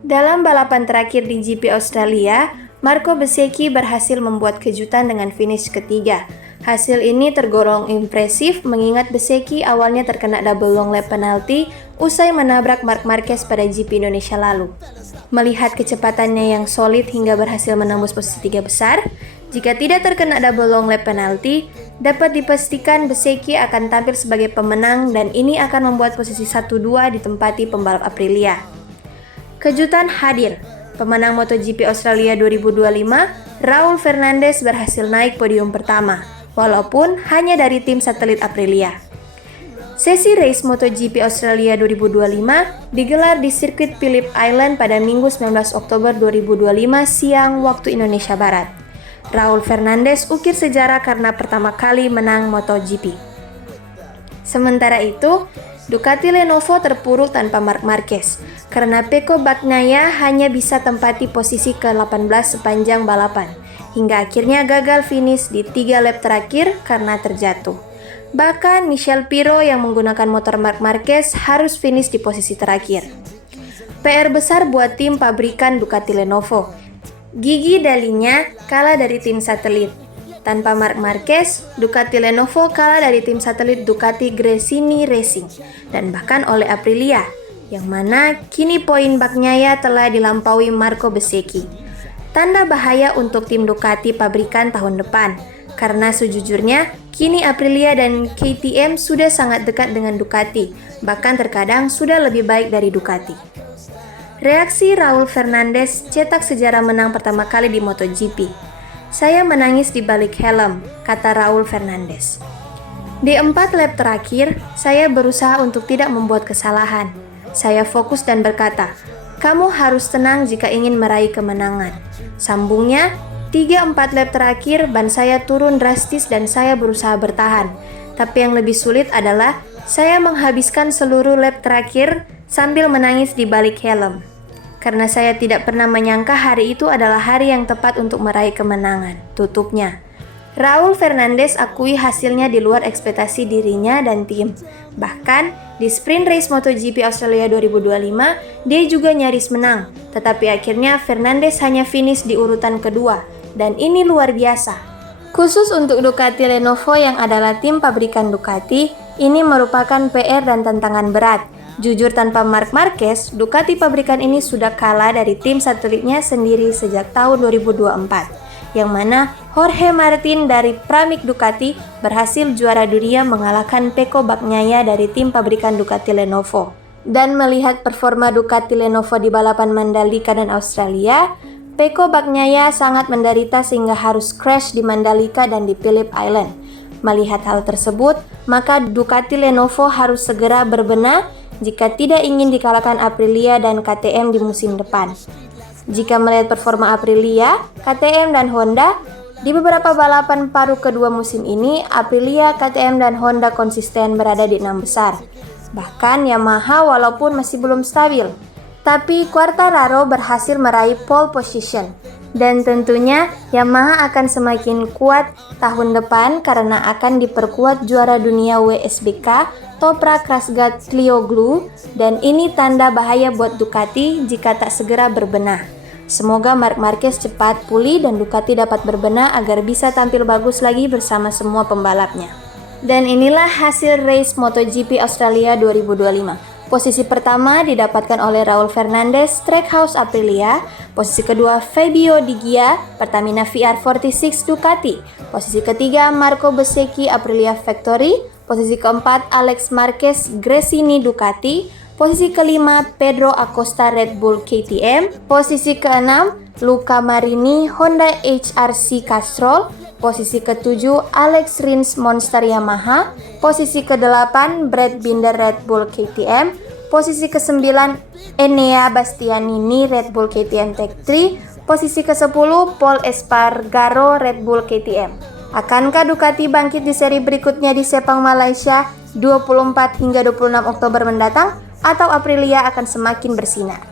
Dalam balapan terakhir di GP Australia, Marco Bezzecchi berhasil membuat kejutan dengan finish ketiga. Hasil ini tergolong impresif mengingat Bezzecchi awalnya terkena double long lap penalti usai menabrak Marc Marquez pada GP Indonesia lalu. Melihat kecepatannya yang solid hingga berhasil menembus posisi 3 besar, jika tidak terkena double long lap penalti, dapat dipastikan Bezzecchi akan tampil sebagai pemenang dan ini akan membuat posisi 1-2 ditempati pembalap Aprilia. Kejutan hadir. Pemenang MotoGP Australia 2025, Raul Fernandez berhasil naik podium pertama, walaupun hanya dari tim satelit Aprilia. Sesi race MotoGP Australia 2025 digelar di sirkuit Phillip Island pada Minggu 19 Oktober 2025 siang waktu Indonesia Barat. Raul Fernandez ukir sejarah karena pertama kali menang MotoGP. Sementara itu, Ducati Lenovo terpuruk tanpa Marc Marquez, karena Pecco Bagnaia hanya bisa tempati posisi ke-18 sepanjang balapan, hingga akhirnya gagal finish di 3 lap terakhir karena terjatuh. Bahkan Michel Pirro yang menggunakan motor Marc Marquez harus finish di posisi terakhir. PR besar buat tim pabrikan Ducati Lenovo. Gigi Dalinya kalah dari tim satelit. Tanpa Marc Marquez, Ducati Lenovo kalah dari tim satelit Ducati Gresini Racing dan bahkan oleh Aprilia, yang mana kini poin Bagnaia telah dilampaui Marco Bezzecchi. Tanda bahaya untuk tim Ducati pabrikan tahun depan, karena sejujurnya kini Aprilia dan KTM sudah sangat dekat dengan Ducati, bahkan terkadang sudah lebih baik dari Ducati. Reaksi Raul Fernandez cetak sejarah menang pertama kali di MotoGP. Saya menangis di balik helm, kata Raul Fernandez. Di 4 lap terakhir, saya berusaha untuk tidak membuat kesalahan. Saya fokus dan berkata, kamu harus tenang jika ingin meraih kemenangan. Sambungnya, 3-4 lap terakhir ban saya turun drastis dan saya berusaha bertahan. Tapi yang lebih sulit adalah saya menghabiskan seluruh lap terakhir sambil menangis di balik helm. Karena saya tidak pernah menyangka hari itu adalah hari yang tepat untuk meraih kemenangan, tutupnya. Raul Fernandez akui hasilnya di luar ekspektasi dirinya dan tim. Bahkan, di sprint race MotoGP Australia 2025, dia juga nyaris menang. Tetapi akhirnya Fernandez hanya finish di urutan kedua, dan ini luar biasa. Khusus untuk Ducati Lenovo yang adalah tim pabrikan Ducati, ini merupakan PR dan tantangan berat. Jujur tanpa Marc Marquez, Ducati pabrikan ini sudah kalah dari tim satelitnya sendiri sejak tahun 2024, yang mana Jorge Martin dari Pramac Ducati berhasil juara dunia mengalahkan Pecco Bagnaia dari tim pabrikan Ducati Lenovo. Dan melihat performa Ducati Lenovo di balapan Mandalika dan Australia, Pecco Bagnaia sangat menderita sehingga harus crash di Mandalika dan di Phillip Island. Melihat hal tersebut, maka Ducati Lenovo harus segera berbenah jika tidak ingin dikalahkan Aprilia dan KTM di musim depan. Jika melihat performa Aprilia, KTM dan Honda, di beberapa balapan paruh kedua musim ini, Aprilia, KTM dan Honda konsisten berada di 6 besar. Bahkan Yamaha walaupun masih belum stabil, tapi Quartararo berhasil meraih pole position. Dan tentunya Yamaha akan semakin kuat tahun depan karena akan diperkuat juara dunia WSBK Toprak Razgatlioglu, dan ini tanda bahaya buat Ducati jika tak segera berbenah. Semoga Marc Marquez cepat pulih dan Ducati dapat berbenah agar bisa tampil bagus lagi bersama semua pembalapnya. Dan inilah hasil race MotoGP Australia 2025. Posisi pertama didapatkan oleh Raul Fernandez, Trackhouse Aprilia. Posisi kedua Fabio Di Gia, Pertamina VR46 Ducati. Posisi ketiga Marco Bezzecchi, Aprilia Factory. Posisi keempat Alex Marquez, Gresini Ducati. Posisi kelima Pedro Acosta, Red Bull KTM. Posisi keenam Luca Marini, Honda HRC Castrol. Posisi ketujuh Alex Rins, Monster Yamaha. Posisi kedelapan Brad Binder, Red Bull KTM. Posisi kesembilan Enea Bastianini, Red Bull KTM Tech 3. Posisi ke-10 Paul Espargaro, Red Bull KTM. Akankah Ducati bangkit di seri berikutnya di Sepang Malaysia 24 hingga 26 Oktober mendatang? Atau Aprilia akan semakin bersinar?